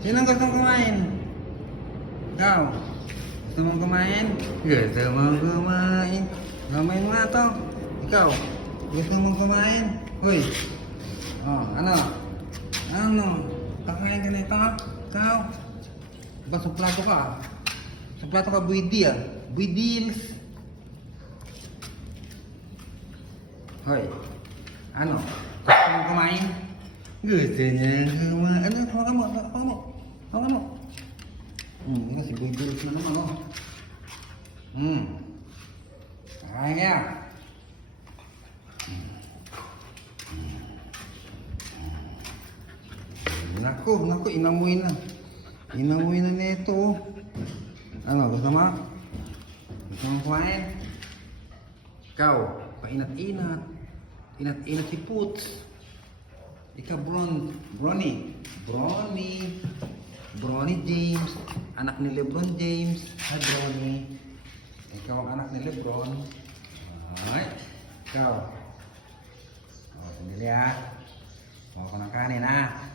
Sino gustong kumain? Ikaw? Gusto mong kumain? Gusto mong kumain? Kumain mo na to. Ikaw? Gusto mong kumain? Uy! Oh, ano? Ano? Kakain ka nito? Ikaw? Ba sa plato ka? Sa plato ka buwidi ah. Buwidils! Hoy! Ano? Gusto mong kumain? Gusto niya kumain. Ano? Hawakan mo! Hawakan mo! Hawakan mo! Ini si buwidils na naman oh. Kakain kaya? Naku, inamoy na. Inamoy na nito oh. Ano, gusto mo? Gusto mo kumain? Ikaw, painat-inat. Inat-inat si Poots. Ikaw, Bronny James. Anak ni Lebron James. Hi, Bronny. Ikaw ang anak ni Lebron. Ay, ikaw. O, sandali ha. Huwag ko ng kanin ha.